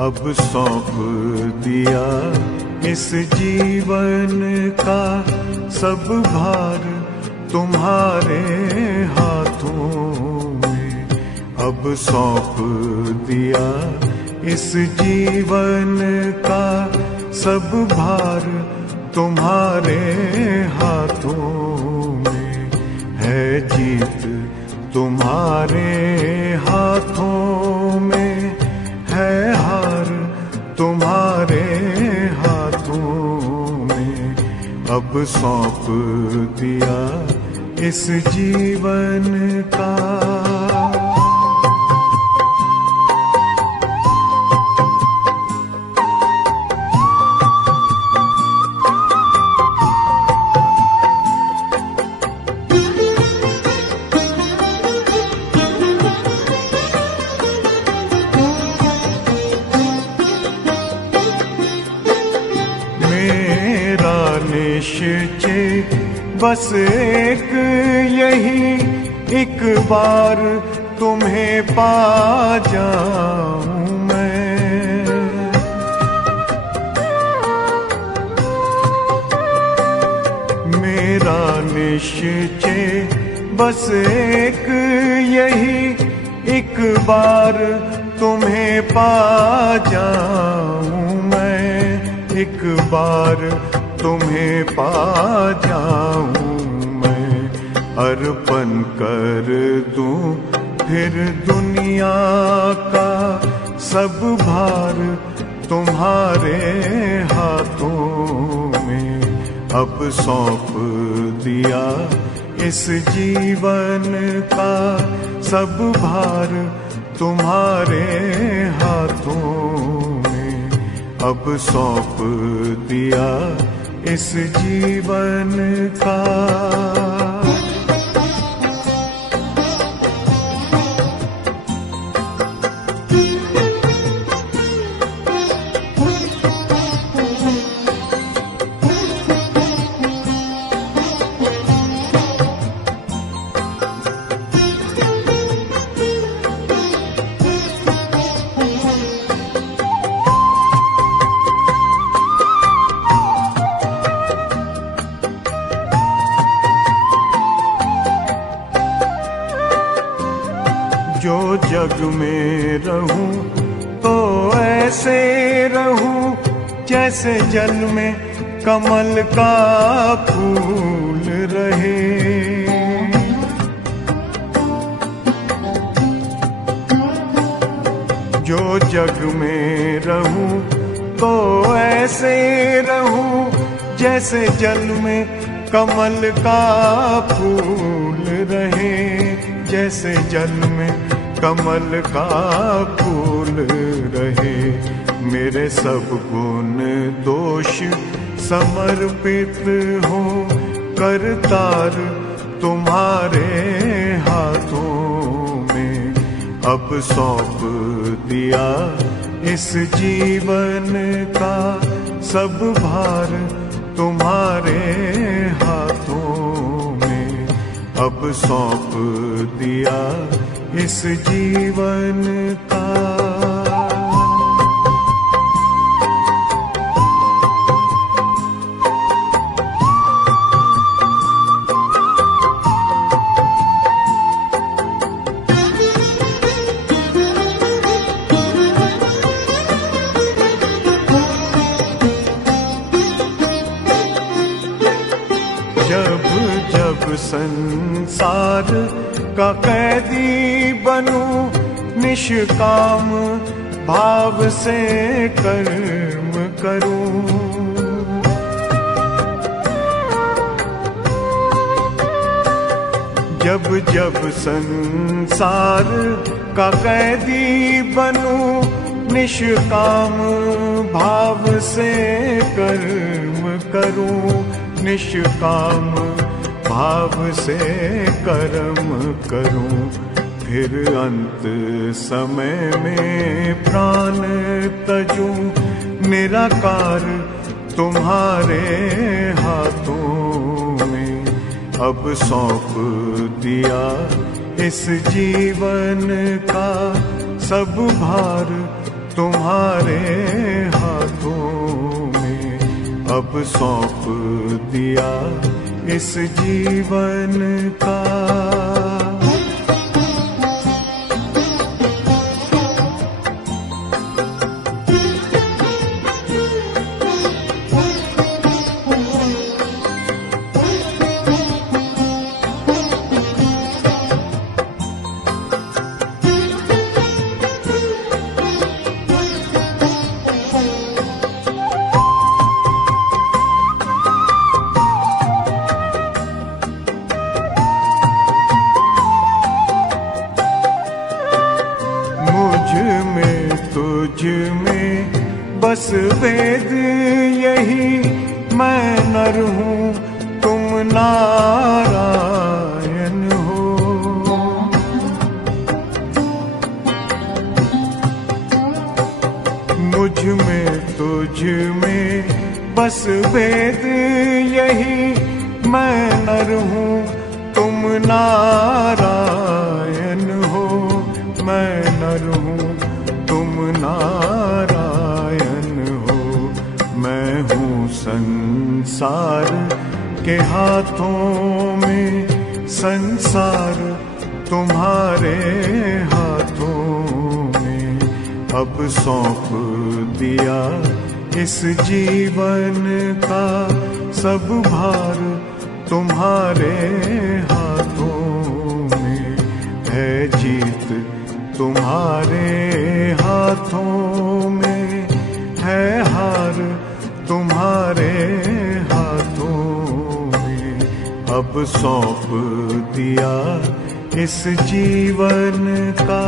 अब सौंप दिया इस जीवन का सब भार तुम्हारे हाथों में। अब सौंप दिया इस जीवन का सब भार तुम्हारे हाथों में। है जीत तुम्हारे हाथों में, है हार तुम्हारे हाथों में। अब सौंप दिया इस जीवन का। निश्चय बस एक यही, एक बार तुम्हें पा जाऊं मैं। मेरा निश्चय बस एक यही, एक बार तुम्हें पा जाऊं मैं। एक बार तुम्हें पा जाऊं मैं। अर्पण कर दूं फिर दुनिया का सब भार तुम्हारे हाथों में। अब सौंप दिया इस जीवन का सब भार तुम्हारे हाथों में। अब सौंप दिया इस जीवन का। जो जग में रहूं तो ऐसे रहूं जैसे जल में कमल का फूल रहे। जो जग में रहूं तो ऐसे रहूं जैसे जल में कमल का फूल रहे। जैसे जल में कमल का फूल रहे। मेरे सब गुण दोष समर्पित हो करतार तुम्हारे हाथों में। अब सौंप दिया इस जीवन का सब भार तुम्हारे हाथों में। अब सौंप दिया इस जीवन का। जब जब संसार का कैदी बनूं निष्काम भाव से कर्म करूं। जब जब संसार का कैदी बनूं निष्काम भाव से कर्म करूं। निष्काम भाव से कर्म करूं। फिर अंत समय में प्राण तजूं निराकार तुम्हारे हाथों में। अब सौंप दिया इस जीवन का सब भार तुम्हारे हाथों में अब सौंप दिया इस जीवन का। तुझ में बस वेद यही, मैं नर हूँ तुम नारायण हो। मुझ में तुझ में बस वेद यही, मैं नर हूँ तुम नारायण हो। मैं नर हूँ तुम नारायण हो। मैं हूँ संसार के हाथों में, संसार तुम्हारे हाथों में अब सौंप दिया इस जीवन का। सब भार तुम्हारे हाथों में है, जीत तुम्हारे हाथों में है, हार तुम्हारे हाथों में अब सौंप दिया इस जीवन का।